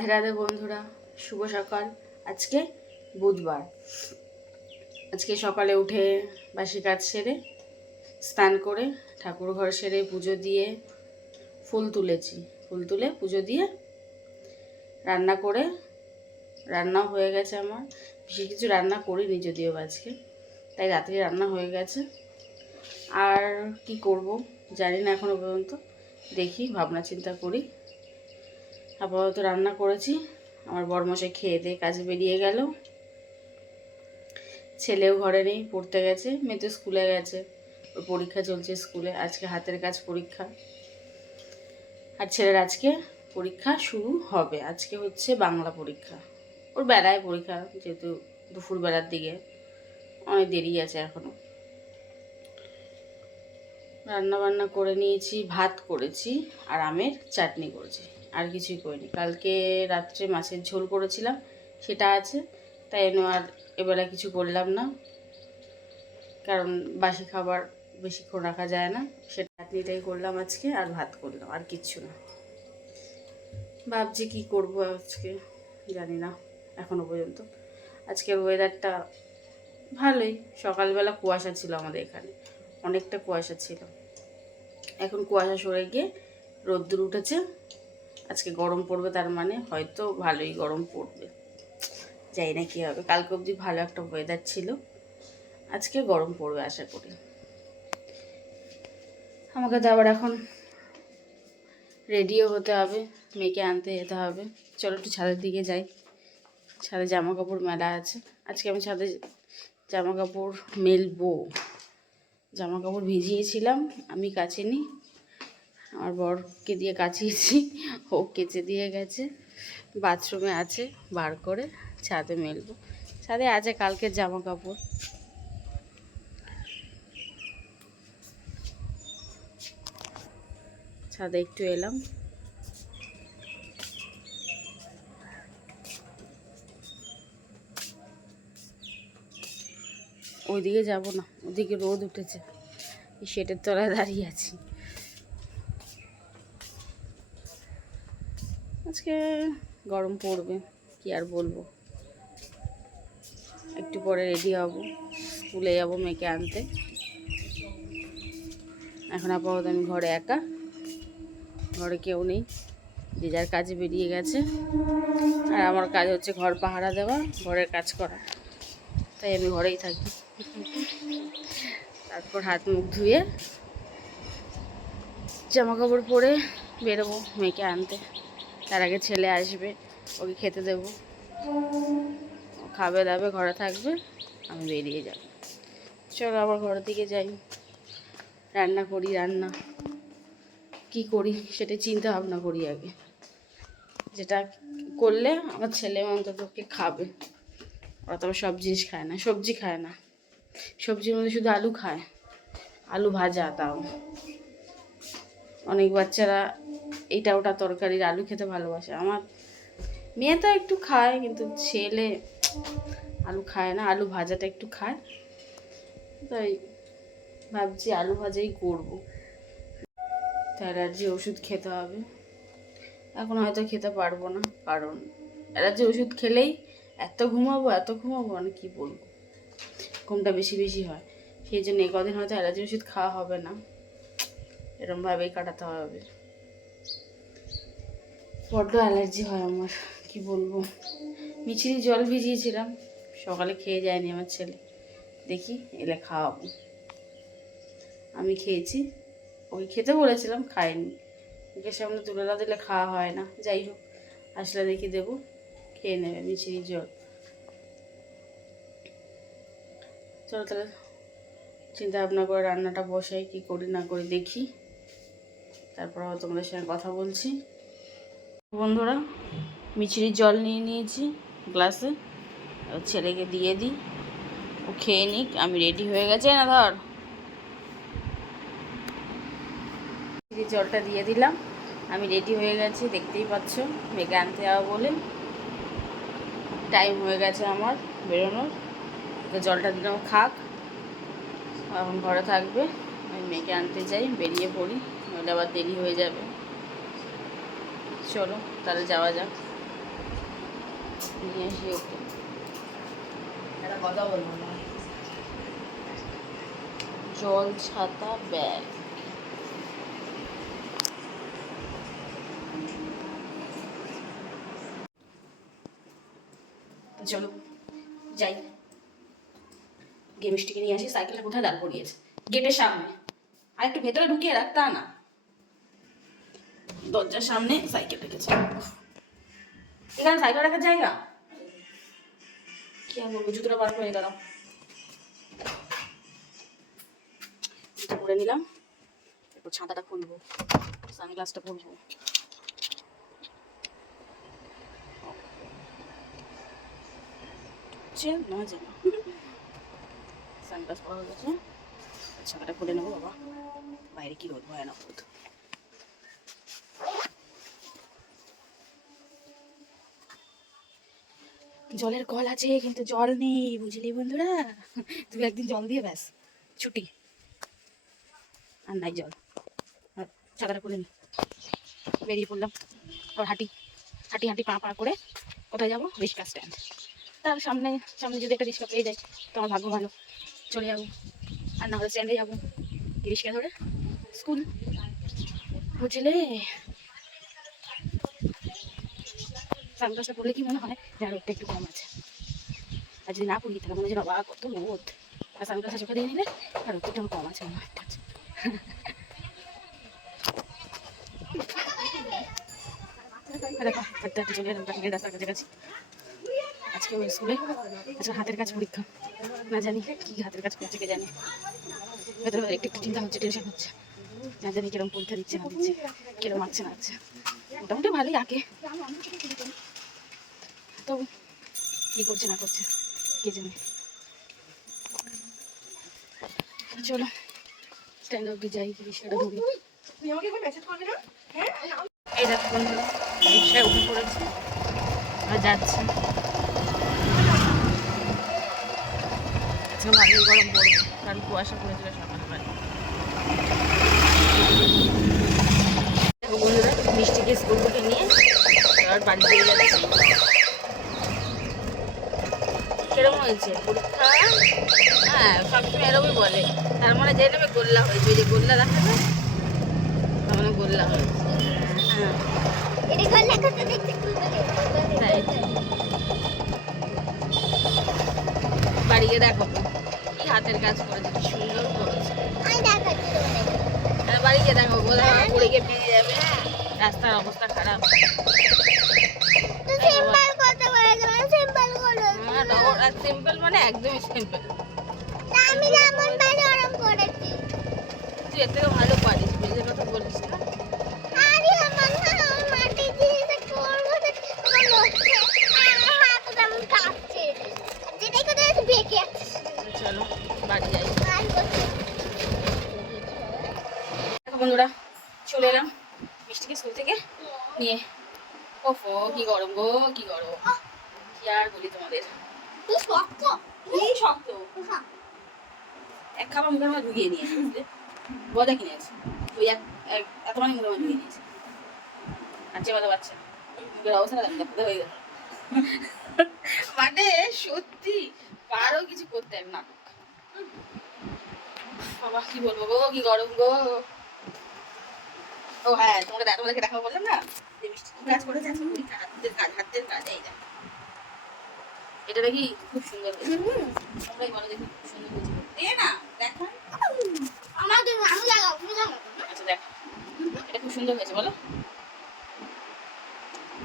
রাধে রাধে বন্ধুরা, শুভ সকাল। আজকে বুধবার। আজকে সকালে উঠে বাসি কাজ সেরে স্নান করে ঠাকুর ঘর সেরে পুজো দিয়ে ফুল তুলেছি। ফুল তুলে পুজো দিয়ে রান্না করে, রান্নাও হয়ে গেছে আমার। বেশি কিছু রান্না করিনি যদিও আজকে, তাই রাত্রে রান্না হয়ে গেছে। আর কি করব জানি না এখনো পর্যন্ত, দেখি ভাবনা চিন্তা করি। আপাতত রান্না করেছি। আমার বরমশাই খেয়ে দিয়ে কাজে বেরিয়ে গেল। ছেলেও ঘরে নেই, পড়তে গেছে। মেয়ে তো স্কুলে গেছে, ওর পরীক্ষা চলছে স্কুলে। আজকে হাতের কাজ পরীক্ষা, আর ছেলের আজকে পরীক্ষা শুরু হবে। আজকে হচ্ছে বাংলা পরীক্ষা। ওর বেলায় পরীক্ষা, যেহেতু দুপুর বেলার দিকে, অনেক দেরি আছে এখনো। রান্না বান্না করে নিয়েছি, ভাত করেছি আর আমের চাটনি করেছি, আর কিছুই করিনি। কালকে রাত্রে মাছের ঝোল করেছিলাম, সেটা আছে, তাই আর এবেলা কিছু করলাম না, কারণ বাসি খাবার বেশিক্ষণ রাখা যায় না। সেটা চাটনিটাই করলাম আজকে, আর ভাত করলাম, আর কিচ্ছু না। ভাবছি কী করব আজকে, জানি না এখনো পর্যন্ত। আজকের ওয়েদারটা ভালোই। সকালবেলা কুয়াশা ছিল আমাদের এখানে, অনেকটা কুয়াশা ছিল। এখন কুয়াশা সরে গিয়ে রোদ্দুর উঠেছে। আজকে গরম পড়বে, তার মানে হয়তো ভালোই গরম পড়বে। জানি না কী হবে। কালকে অবধি ভালো একটা ওয়েদার ছিল, আজকে গরম পড়বে আশা করি। আমাকে তো আবার এখন রেডিও হতে হবে, মেয়েকে আনতে যেতে হবে। চলো একটু ছাদের দিকে যাই। ছাদে জামা কাপড় মেলা আছে। আজকে আমি ছাদে জামা কাপড় মেলবো। জামা কাপড় ভিজিয়েছিলাম, আমি কাচিনি, আমার বরকে দিয়ে কাচিয়েছি, ও কেচে দিয়ে গেছে। বাথরুমে আছে, বার করে ছাদে মেলবো। ছাদে আছে কালকের জামা কাপড়। ছাদে একটু এলাম। ওইদিকে যাব না, ওদিকে রোদ উঠেছে। এই শেডের তলায় দাঁড়িয়ে আছি। আজকে গরম পড়বে, কি আর বলবো। একটু পরে রেডি হব, স্কুলে যাব মেয়েকে আনতে। এখন আপাতত আমি ঘরে একা, ঘরে কেউ নেই, যে যার কাজে বেরিয়ে গেছে। আর আমার কাজ হচ্ছে ঘর পাহারা দেওয়া, ঘরের কাজ করা, তাই আমি ঘরেই থাকি। তারপর হাত মুখ ধুয়ে জামা কাপড় পরে বেরোবো মেয়েকে আনতে। তার আগে ছেলে আসবে, ওকে খেতে দেবো, খাবে দাবে, ঘরে থাকবে, আমি বেরিয়ে যাব। চলো আবার ঘরের দিকে যাই, রান্না করি। রান্না কি করি সেটা চিন্তা ভাবনা করি আগে, যেটা করলে আমার ছেলে অন্ততপক্ষে খাবে। ওরা তো সব জিনিস খায় না, সবজি খায় না, সবজির মধ্যে শুধু আলু খায়, আলু ভাজা। তাও অনেক বাচ্চারা এইটা ওটা তরকারির আলু খেতে ভালোবাসে। আমার মেয়ে তো একটু খায়, কিন্তু ছেলে আলু খায় না, আলু ভাজাটা একটু খায়। তাই ভাবছি আলু ভাজাই করবো। তো অ্যালার্জি ওষুধ খেতে হবে। এখন হয়তো খেতে পারবো না, কারণ অ্যালার্জি ওষুধ খেলেই এত ঘুমাবো, মানে কী বলবো, ঘুমটা বেশি বেশি হয়। সেই জন্য এই কদিন হয়তো অ্যালার্জি ওষুধ খাওয়া হবে না, এরমভাবেই কাটাতে হবে। বড্ড অ্যালার্জি হয় আমার, কি বলবো। মিছরি জল ভিজিয়েছিলাম, সকালে খেয়ে যায়নি আমার ছেলে। দেখি এলে খাওয়াবো। আমি খেয়েছি, ওই খেতে বলেছিলাম, খাইনি। ওকে সামনে তুলে না দিলে খাওয়া হয় না। যাই হোক, আসলে দেখি দেবো, খেয়ে নেবে মিছরি জল। চলো তাহলে চিন্তা ভাবনা করে রান্নাটা বসাই, কি করি না করি দেখি, তারপর তোমাদের সঙ্গে কথা বলছি। বন্ধুরা, মিছরির জল নিয়ে নিয়েছি গ্লাসে, ছেলেকে দিয়ে দিই, ও খেয়ে নিক। আমি রেডি হয়ে গেছে, না ধর। মিছরির জলটা দিয়ে দিলাম, আমি রেডি হয়ে গেছি, দেখতেই পাচ্ছ। মেয়েকে আনতে যাবো বলে টাইম হয়ে গেছে আমার বেরোনোর। তো জলটা দিলাম, খাক, এখন ঘরে থাকবে। আমি মেয়েকে আনতে যাই, বেরিয়ে পড়ি, নইলে আবার দেরি হয়ে যাবে। চলো তাহলে যাওয়া যাক। নিয়ে আসি ওকে। একটা কথা বলবো না, জল, ছাতা, ব্যাগ। তো চলো যাই, গিয়ে মিষ্টিকে নিয়ে আসি। সাইকেলটা কোথায় দাঁড় করিয়েছে? গেটের সামনে। আর একটু ভেতরে ঢুকিয়ে রাখ, তা না, দরজার সামনে সাইকেল রেখেছে। এখানে সাইকেল রাখার জায়গা? কি আর বলবো, জুতোটা বার করে দাঁড়াও। জুতো পরে নিলাম, এরপর ছাতাটা খুলবো, সানগ্লাসটা পরবো। না যেন সানগ্লাস পরা হয়ে গেছে, ছাতাটা খুলে নেবো। বাবা বাইরে কি রোদ, ভয়ানক রোদ। জলের কল আছে কিন্তু জল নেই, বুঝলি বন্ধুরা? তুই একদিন জল দিয়ে ব্যাস ছুটি, আর নাই জল। আর ছাতাটা খুলে নি, বেরিয়ে পড়লাম। আবার হাঁটি হাঁটি হাঁটি পা পা করে কোথায় যাবো? রিক্সা স্ট্যান্ড। তার সামনে সামনে যদি একটা রিক্সা পেয়ে যাই তো আমার ভাগ্য ভালো, চলে যাবো। আর না হলে স্ট্যান্ডে যাবো, রিক্সা ধরে স্কুল, বুঝলে? সানগ্লাসটা পরলে কি মনে হয় যে আর রোদটা একটু কম আছে, আর যদি না পড়ি তাহলে মনে হয় বাবা কত রোদ। আর সানগ্লাসটা চোখে দিয়ে নিলে আর রোদটা একটু কম আছে মনে হয়। দেখো হাঁটতে হাঁটতে চলে এলাম প্রাথমিক রাস্তার কাছাকাছি। আজকে ওই স্কুলে আজকে হাতের কাজ পরীক্ষা, না জানি কি হাতের কাজ করছে কে জানে। ভেতরে একটু একটু চিন্তা হচ্ছে, টেনশন হচ্ছে, না জানি কিরকম পরীক্ষা দিচ্ছে না দিচ্ছে, কিরকম আছে না আছে। মোটামুটি ভালোই আঁকে, তো কি করছে না করছে কে জানে। চলো স্ট্যান্ড অব্দি যাই, রিক্সাটা ধরি। এই দেখো বন্ধুরা, রিক্সায় উঠে পড়েছে আর যাচ্ছে। আজকে ভালোই গরম পড়বে, কারণ কুয়াশা পড়েছিল সকালবেলা। দেখো বন্ধুরা, মিষ্টিকে স্কুল থেকে নিয়ে এবার বাড়ি চলে যাচ্ছি। কিরকম হয়েছে পরীক্ষা? হ্যাঁ, সবসময় এরকমই বলে, তার মানে যে নেবে গোল্লা হয়েছে, ওই যে গোল্লা দেখাবে তার মানে গোল্লা হয়েছে। হ্যাঁ তাই, বাড়ি গিয়ে দেখো কি হাতের কাজ করেছে, কি সুন্দর করেছে। বাড়ি গিয়ে দেখো, বোধহয় পড়ে গিয়ে বেরিয়ে যাবে, রাস্তার অবস্থা খারাপ। সিম্পল মানে একদমই সিম্পল। তুই এর থেকে ভালো পারিস, বুঝলে কথা বলিস না। চলো বাড়ি যাই। বন্ধুরা চলে এলাম মিষ্টিকে স্কুল থেকে নিয়ে। ওফো কি গরম গো, কি গরম, কি আর বলি তোমাদের। কি শক্ত এক খাবার মুখের মধ্যে ঢুকিয়ে নিয়ে বুঝলে, গজা কিনে আছে ওই এত মানে মুখের মধ্যে ঢুকিয়ে নিয়েছে। আর চেয়ে বাচ্চা মুখের অবস্থা দেখতে হয়ে গেল। মানে সত্যি পারো কিছু করতে এক নাটক। বাবা কি বলবো গো, কি গরম গো। ও হ্যাঁ, তোমাদেরকে দেখাবো বললাম না যে মিষ্টি কি কাজ করেছে আজকে, হাতের কাজ এই দেখ, এটা দেখি খুব সুন্দর হয়েছে। সবাই বলে দেখি খুব সুন্দর হয়েছে, দে না দেখা। আচ্ছা দেখ, এটা খুব সুন্দর হয়েছে বলো।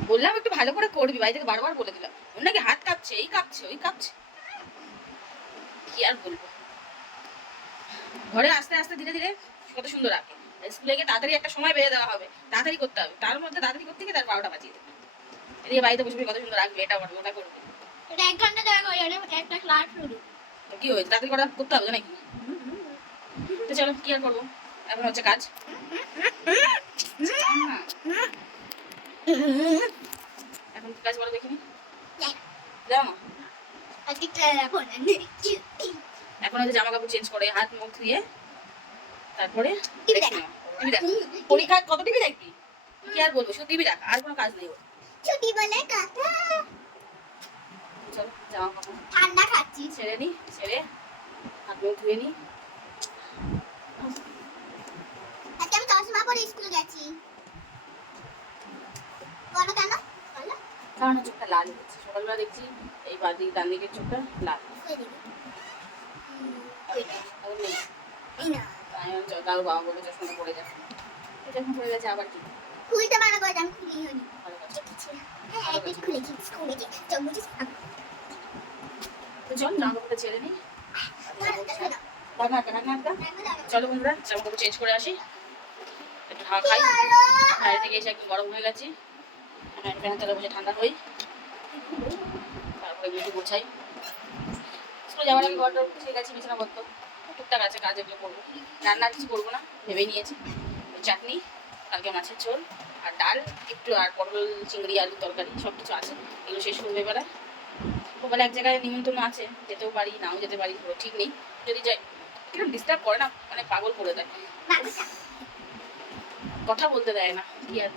বললাম একটু ভালো করে করবি, বাড়ি থেকে বারবার বলে দিলাম। ওর নাকি হাত কাঁপছে, এই কাঁপছে ওই কাঁপছে, কি আর বলবো। ঘরে আস্তে আস্তে ধীরে ধীরে কত সুন্দর আঁকে। স্কুলে গিয়ে তাড়াতাড়ি একটা সময় বেঁধে দেওয়া হবে, তাড়াতাড়ি করতে হবে, তার মধ্যে তাড়াতাড়ি করতে গিয়ে তার 12টা বাজিয়ে দেবে। এদিকে বাড়িতে বসে কত সুন্দর আঁকবে, এটা করবে ওটা করবে। তো কি হয়েছে, তাড়াতাড়ি করতে হবে নাকি? তো চলো কি আর করবো, এখন হচ্ছে কাজ। এখন কি কাজ বলো দেখিনি, যাও না। এখন হচ্ছে জামা কাপড় চেঞ্জ করে হাত মুখ ধুয়ে তারপরে পরীক্ষা কত টিভি দেখবি, কি আর বলবো, শুধু টিভি দেখ, আর কোনো কাজ নেই। চলো জামা কাপড় ঠান্ডা খাচ্ছি। ছেড়ে নিই, ছেড়ে হাত মুখ ধুয়ে নিই। আজকে আমি চশমা পরে স্কুল গেছি। বলো কেন? বলো। কারণ চোখটা লাল হচ্ছে, সকালবেলা দেখছি এই বাদিক ডান দিকের চোখটা লাল। কই দিবি? এখন নেই। এই না। তাই আমি তাও বাবা বলে চশমাটা পড়ে যাবে, চশমা পড়ে গেছে আবার কি খুলতে মানা করে আমি খুলি হয়নি। ভালো কথা। হ্যাঁ একটু খুলেছি খুলেছি চোখ বুঝিস। তো চল জামা কাপড়টা ছেড়ে নিই। ঢাকা। চলো বন্ধুরা জামা কাপড় চেঞ্জ করে আসি, একটু হাওয়া খাই। বাইরে থেকে এসে একটু গরম হয়ে গেছি, আমি একটু ফ্যানের তলে বসে ঠান্ডা হই, তারপরে একটু গোছাই। স্কুলে যাওয়ার আমি ঘরটা গুছিয়ে গেছি, বিছানাপত্র টুকটাক আছে, কাজ এগুলো করবো। রান্না কিছু করবো না ভেবেই নিয়েছি, চাটনি, কালকে মাছের ঝোল আর ডাল একটু, আর পটল চিংড়ি আলু তরকারি সব কিছু আছে, এগুলো শেষ করবো এবারে। ওবেলা এক জায়গায় নিমন্ত্রণ আছে, যেতেও পারি নাও যেতে পারি, পুরো ঠিক নেই। যদি যাই কিরকম ডিস্টার্ব করে না, মানে পাগল করে দেয়, কথা বলতে দেয় না। কি আর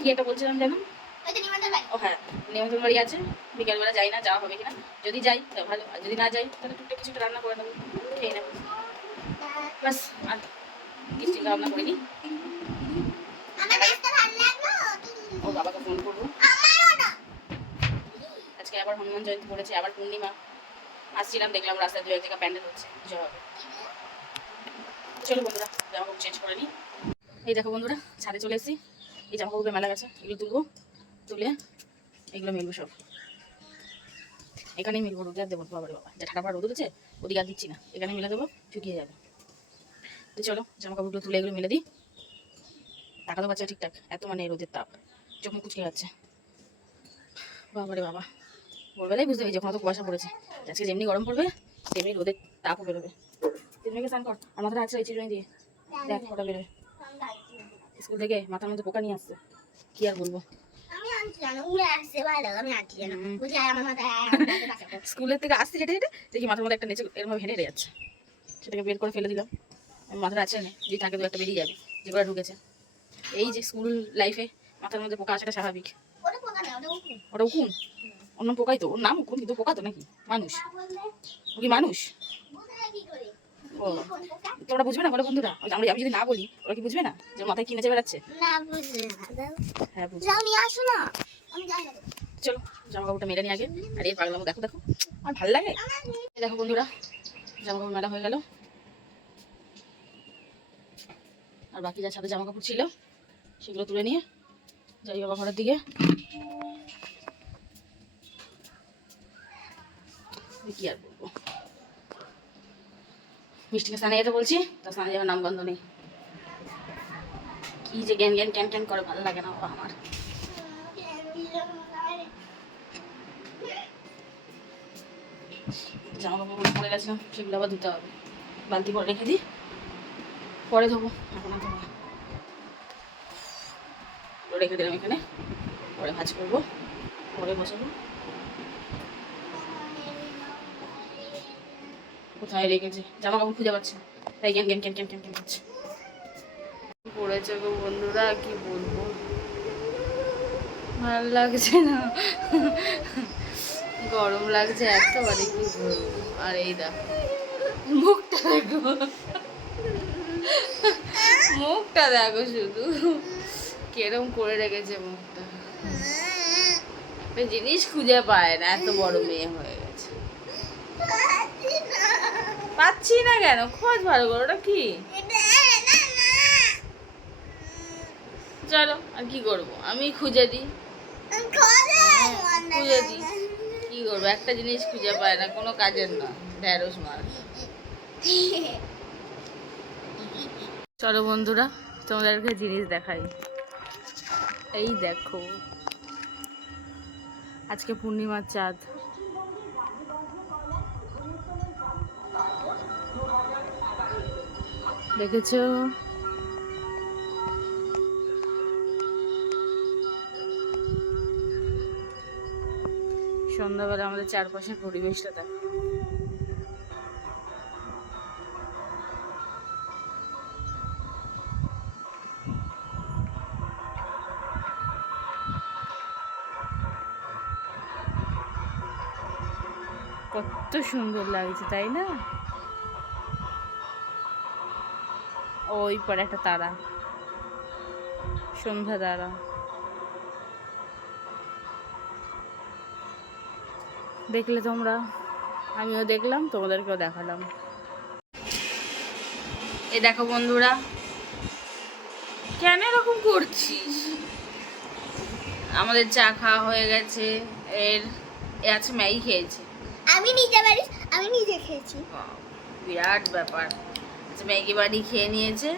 কি একটা বলছিলাম যেন, ও হ্যাঁ নিমন্ত্রণ বাড়ি আছে, বিকেলবেলা যাই না, যাওয়া হবে কিনা। যদি যাই তা ভালো, আর যদি না যাই তাহলে টুকটাক কিছু একটা রান্না করে নেবো, খেয়ে নেবো বাস। আর কিছু চিন্তা ভাবনা করিনি। ওর বাবাকে ফোন করবো, আজকে আবার হনুমান জয়ন্তী পড়েছে, আবার পূর্ণিমা। আসছিলাম দেখলাম রাস্তায় দু এক জায়গায় প্যান্ডেল হচ্ছে, পুজো হবে। চলো বন্ধুরা জামা কাপড় চেঞ্জ করে নিই। এই দেখো বন্ধুরা ছাদে চলে এসেছি, এই জামা কাপড় মেলা গেছে, এগুলো তুলবো, তুলে এগুলো মিলবো সব, এখানেই মিলবো, রোদে আর দেবো বাবা রে বাবা, যা ঠান্ডা রোদ উঠেছে ওদিকে আর দিচ্ছি না, এখানে মিলে দেবো, শুকিয়ে যাবে। তো চলো জামা কাপড়গুলো তুলে এগুলো মিলে দিই। তাকাতে পারছে ঠিকঠাক, এত মানে রোদের তাপ, চোখ মুখ কুচকে যাচ্ছে বাবা রে বাবা। ভোরবেলায় বুঝতে পেরেছি যখন অত কুয়াশা পড়েছে, আজকে যেমনি গরম পড়বে তেমনি রোদের তাপও বেরোবে। চিরুনিকে স্নান কর, আর মাথাটা আছে ওই চিরুনি দিয়ে দেখ কটা বেরোবে। স্কুল থেকে মাথার মধ্যে পোকা নিয়ে আসছে, কি আর বলবো। স্কুলের থেকে আসতে হেঁটে হেঁটে দেখি মাথার মধ্যে একটা নেচে এরকম হেঁটে হেঁটে যাচ্ছে, সেটাকে বের করে ফেলে দিলাম। আমি মাথাটা আছে না, যদি থাকে দু একটা বেরিয়ে যাবে, যেগুলো ঢুকেছে। এই যে স্কুল লাইফে মাথার মধ্যে পোকা আসাটা স্বাভাবিক। ওটা উকুন, অন্য পোকাই তো, ওর নাম উকুন কিন্তু পোকা তো নাকি মানুষ, ও কি মানুষ? ও তোমরা বুঝবে না বলো বন্ধুরা, আমি যদি না বলি ওরা কি বুঝবে না যে মাথায় কি নেচে বেড়াচ্ছে? হ্যাঁ বুঝবে। চলো জামা কাপড়টা মেরে নিয়ে আগে, আর এই পাগলামো দেখো দেখো আর ভালো লাগে। দেখো বন্ধুরা জামা কাপড় মেলা হয়ে গেল, আর বাকি যা ছাদে জামা কাপড় ছিল সেগুলো তুলে নিয়ে যাই বাবা ঘরের দিকে। কি আর বলবো, মিষ্টিকে স্নানে যেতে বলছি, তা স্নানে যাওয়ার নামগন্ধ নেই। কি যে জ্ঞান জ্ঞান ক্যান ক্যান করে, ভালো লাগে না বাবা আমার। জামা কাপড় পরে গেছিলাম সেগুলো আবার ধুতে হবে, বালতি করে রেখে দিই, পরে ধোবো, এখন আর ধোবো। রেখে দিলাম এখানে, পরে ভাজ করবো, পরে বসাবো। কোথায় রেখেছে জামা কাপড় খুঁজে পাচ্ছে, তাই জ্ঞান জ্ঞান ক্যান ক্যান ক্যান ক্যান করছে। পড়েছে গো বন্ধুরা, কি বলবো, ভালো লাগছে না, গরম লাগছে একেবারে, কি বলবো। আর এই দেখো মুখটা দেখো, মুখটা দেখো শুধু কিরম করে রেখেছে মুখটা, জিনিস খুঁজে পায় না, এত বড় মেয়ে হয়ে গেছে। পাচ্ছি না কেন, খোঁজ ভালো করে, ওটা কি? চলো আর কি করবো, আমি খুঁজে দিই, খুঁজে দিই, কি করবো, একটা জিনিস খুঁজে পায় না, কোনো কাজের না, ঢ্যাঁড়স মার। চলো বন্ধুরা তোমাদেরকে জিনিস দেখাই, এই দেখো আজকে পূর্ণিমার চাঁদ, দেখেছো? সন্ধ্যাবেলা আমাদের চারপাশের পরিবেশটা দেখো, কত সুন্দর লাগছে তাই না? ওই পরে একটা তারা, সন্ধ্যা তারা। দেখলে তোমরা, আমিও দেখলাম, তোমাদেরকেও দেখালাম। এই দেখো বন্ধুরা, কেন এরকম করছিস? আমাদের চা খাওয়া হয়ে গেছে। এ আছে ম্যাগি খেয়েছে। আমি নিজে খেয়েছি। বাহ, বিরাট ব্যাপার। আচ্ছা, ম্যাগি বাড়ি খেয়ে নিয়েছে।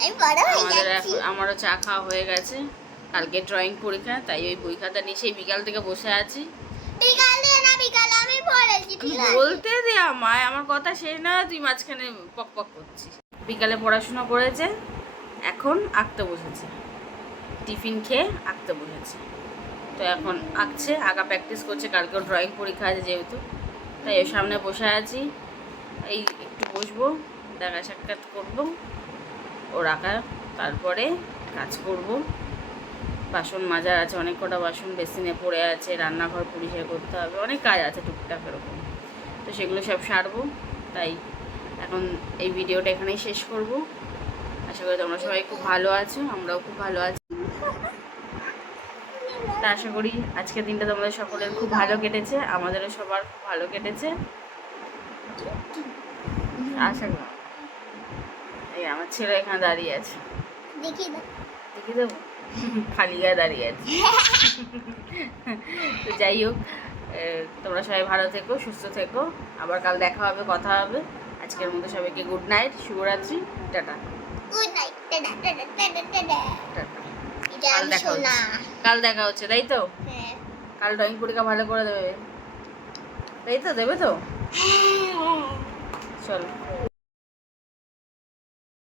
আমি বড় হয়ে আমাদের যাচ্ছি। আমারও চা খাওয়া হয়ে গেছে। কালকে ড্রয়িং পরীক্ষা, তাই ওই বই খাতা নিয়ে সেই বিকাল থেকে বসে আছি। বিকালে আমি পড়েছি, ঠিক আছে? বলতে দে আমায়, আমার কথা শেষ না, তুই মাঝখানে পক পক করছিস। বিকালে পড়াশোনা করেছে, এখন আঁকতে বসেছে। টিফিন খেয়ে আঁকতে বসেছে। তো এখন আঁকছে, আঁকা প্র্যাকটিস করছে। কালকেও ড্রয়িং পরীক্ষা আছে যেহেতু, তাই ওর সামনে বসে আছি। এই একটু বসবো, দেখা সাক্ষাৎ করবো ওর আঁকা, তারপরে কাজ করব। বাসন মাজার আছে, অনেক কটা বাসন বেসিনে পড়ে আছে, রান্নাঘর পরিষ্কার করতে হবে, অনেক কাজ আছে টুকটাক এরকম। তো সেগুলো সব সারবো। তাই এখন এই ভিডিওটা এখানেই শেষ করব। আশা করি তোমরা সবাই খুব ভালো আছো, আমরাও খুব ভালো আছি। তা আশা করি আজকের দিনটা তোমাদের সকলের খুব ভালো কেটেছে, আমাদেরও সবার খুব ভালো কেটেছে আশা করি। এই আমার ছেলে এখানে দাঁড়িয়ে আছে, দেখি দেবো, খালি গায়ে দাঁড়িয়ে আছে। তো যাই হোক, তোমরা সবাই ভালো থেকো, সুস্থ থেকো। আবার কাল দেখা হবে, কথা হবে। আজকের মতো সবাইকে গুড নাইট, শুভরাত্রি, tata. Good night, tata tata tata tata. Tata. এটা কাল আমি দেখা শোনা। হচ্ছে, কাল দেখা হচ্ছে, তাই তো? হ্যাঁ। কাল ড্রয়িং পরীক্ষা ভালো করে দেবে, তাই তো? দেবে তো? চলো।